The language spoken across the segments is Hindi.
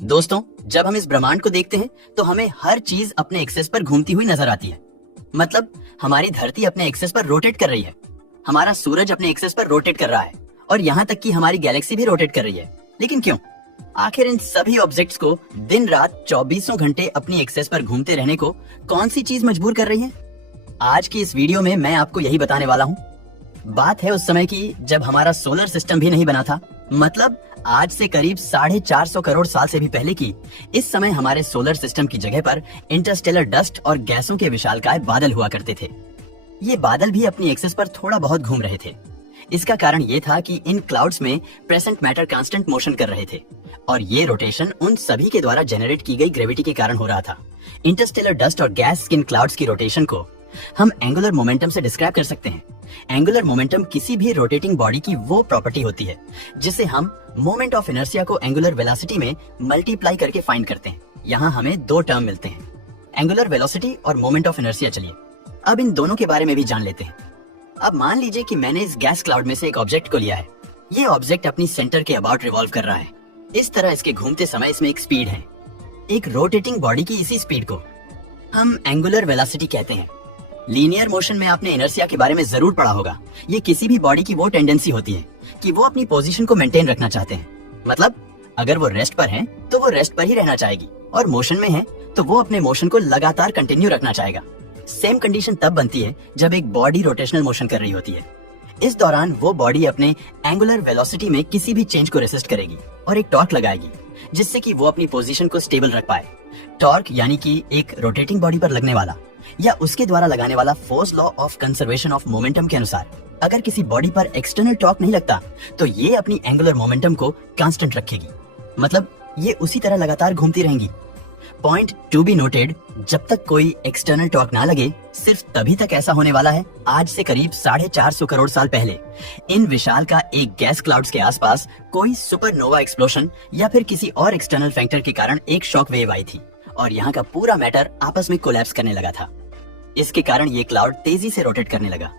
दोस्तों, जब हम इस ब्रह्मांड को देखते हैं तो हमें हर चीज अपने एक्सेस पर घूमती हुई नजर आती है। मतलब हमारी धरती अपने एक्सेस पर रोटेट कर रही है, हमारा सूरज अपने एक्सेस पर रोटेट कर रहा है और यहाँ तक कि हमारी गैलेक्सी भी रोटेट कर रही है। लेकिन क्यों? आखिर इन सभी ऑब्जेक्ट्स को दिन रात 24 घंटे अपनी एक्सेस पर घूमते रहने को कौन सी चीज मजबूर कर रही है? आज की इस वीडियो में मैं आपको यही बताने वाला हूँ। बात है उस समय की जब हमारा सोलर सिस्टम भी नहीं बना था। मतलब आज से करीब 450 करोड़ साल से भी पहले की। इस समय हमारे सोलर सिस्टम की जगह पर इंटरस्टेलर डस्ट और गैसों के विशालकाय बादल हुआ करते थे। ये बादल भी अपनी एक्सिस पर थोड़ा बहुत घूम रहे थे। इसका कारण ये था कि इन क्लाउड्स में प्रेजेंट मैटर कांस्टेंट मोशन कर रहे थे और ये रोटेशन उन सभी के द्वारा जनरेट की गई ग्रेविटी के कारण हो रहा था। इंटरस्टेलर डस्ट और गैस इन क्लाउड्स की रोटेशन को हम एंगुलर मोमेंटम से डिस्क्राइब कर सकते हैं। एंगुलर मोमेंटम किसी भी रोटेटिंग बॉडी की वो प्रॉपर्टी होती है जिसे हम मोमेंट ऑफ इनर्शिया को एंगुलर वेलोसिटी में मल्टीप्लाई करके फाइंड करते हैं। यहाँ हमें दो टर्म मिलते हैं, एंगुलर वेलोसिटी और मोमेंट ऑफ इनर्शिया। चलिए अब इन दोनों के बारे में भी जान लेते हैं। अब मान लीजिए कि मैंने इस गैस क्लाउड में से एक ऑब्जेक्ट को लिया है। ये ऑब्जेक्ट अपनी सेंटर के अबाउट रिवॉल्व कर रहा है। इस तरह इसके घूमते समय इसमें एक स्पीड है। एक रोटेटिंग बॉडी की इसी स्पीड को हम एंगुलर वेलोसिटी कहते हैं। लीनियर मोशन में आपने इनर्शिया के बारे में जरूर पढ़ा होगा। ये किसी भी बॉडी की वो टेंडेंसी होती है कि वो अपनी पोजीशन को मेंटेन रखना चाहते हैं। मतलब अगर वो रेस्ट पर हैं तो वो रेस्ट पर ही रहना चाहेगी और मोशन में है तो वो अपने मोशन को लगातार कंटिन्यू रखना चाहेगा। सेम कंडीशन तब बनती है जब एक बॉडी रोटेशनल मोशन कर रही होती है। इस दौरान वो बॉडी अपने एंगुलर वेलोसिटी में किसी भी चेंज को रेसिस्ट करेगी और एक टॉर्क लगाएगी जिससे कि वो अपनी पोजीशन को स्टेबल रख पाए। टॉर्क यानी कि एक रोटेटिंग बॉडी पर लगने वाला या उसके द्वारा लगाने वाला force law of conservation of momentum के अनुसार अगर किसी बॉडी पर एक्सटर्नल टॉर्क नहीं लगता तो ये अपनी एंगुलर मोमेंटम को कांस्टेंट रखेगी। मतलब ये उसी तरह लगातार घूमती रहेंगी। पॉइंट टू बी नोटेड, जब तक कोई एक्सटर्नल टॉर्क ना लगे सिर्फ तभी तक ऐसा होने वाला है। आज से करीब 450 करोड़ साल पहले इन विशाल का एक गैस क्लाउड्स के आसपास कोई सुपरनोवा एक्सप्लोशन या फिर किसी और एक्सटर्नल फैक्टर के कारण एक शॉक वेव आई थी और यहाँ का पूरा मैटर आपस में कोलैप्स करने लगा था। इसके कारण ये क्लाउड तेजी से रोटेट करने लगा।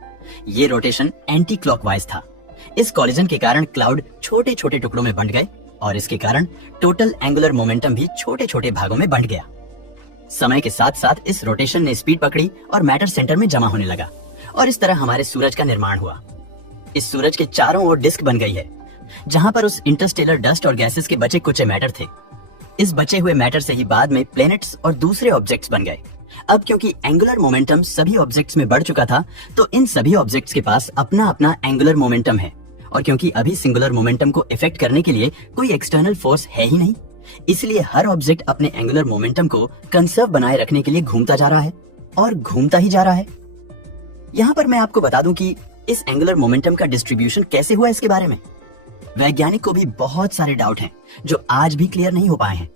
ये रोटेशन एंटी क्लॉकवाइज था। इस कॉलिजन के कारण क्लाउड छोटे छोटे टुकड़ों में बंट गए और इसके कारण टोटल एंगुलर मोमेंटम भी छोटे छोटे भागों में बंट गया। समय के साथ साथ इस रोटेशन ने स्पीड पकड़ी और मैटर सेंटर में जमा होने लगा और इस तरह हमारे सूरज का निर्माण हुआ। इस सूरज के चारों ओर डिस्क बन गई है जहां पर उस इंटरस्टेलर डस्ट और गैसेस के बचे कुचे मैटर थे। इस बचे हुए मैटर से ही बाद में प्लैनेट्स और दूसरे ऑब्जेक्ट्स बन गए। अब क्योंकि एंगुलर मोमेंटम सभी ऑब्जेक्ट्स में बढ़ चुका था तो इन सभी ऑब्जेक्ट्स के पास अपना अपना एंगुलर मोमेंटम है और क्योंकि अभी सिंगुलर मोमेंटम को इफेक्ट करने के लिए कोई एक्सटर्नल फोर्स है ही नहीं, इसलिए हर ऑब्जेक्ट अपने एंगुलर मोमेंटम को कंजर्व बनाए रखने के लिए घूमता जा रहा है और घूमता ही जा रहा है। यहाँ पर मैं आपको बता दूं कि इस एंगुलर मोमेंटम का डिस्ट्रीब्यूशन कैसे हुआ, इसके बारे में वैज्ञानिक को भी बहुत सारे डाउट हैं जो आज भी क्लियर नहीं हो पाए हैं।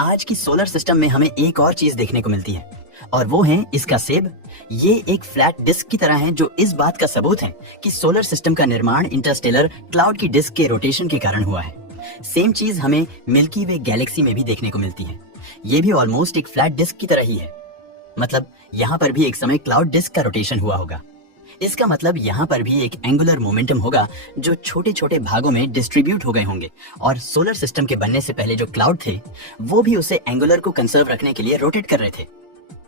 आज की सोलर सिस्टम में हमें एक और चीज देखने को मिलती है और वो है इसका सेब। ये एक फ्लैट डिस्क की तरह है जो इस बात का सबूत है कि सोलर सिस्टम का निर्माण इंटरस्टेलर क्लाउड की डिस्क के रोटेशन के कारण हुआ है। सेम चीज हमें मिल्की वे गैलेक्सी में भी देखने को मिलती है। ये भी ऑलमोस्ट एक फ्लैट डिस्क की तरह ही है। मतलब यहाँ पर भी एक समय क्लाउड डिस्क का रोटेशन हुआ होगा। इसका मतलब यहाँ पर भी एक एंगुलर मोमेंटम होगा जो छोटे छोटे भागों में डिस्ट्रीब्यूट हो गए होंगे और सोलर सिस्टम के बनने से पहले जो क्लाउड थे वो भी उसे एंगुलर को कंजर्व रखने के लिए रोटेट कर रहे थे।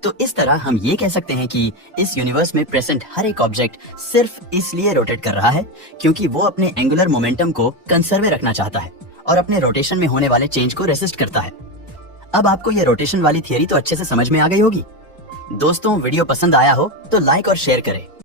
तो इस तरह हम ये कह सकते हैं कि इस यूनिवर्स में प्रेजेंट हर एक ऑब्जेक्ट सिर्फ इसलिए रोटेट कर रहा है क्योंकि वो अपने एंगुलर मोमेंटम को कंजर्व रखना चाहता है और अपने रोटेशन में होने वाले चेंज को रेसिस्ट करता है। अब आपको ये रोटेशन वाली थियरी तो अच्छे से समझ में आ गई होगी। दोस्तों, वीडियो पसंद आया हो तो लाइक और शेयर करें।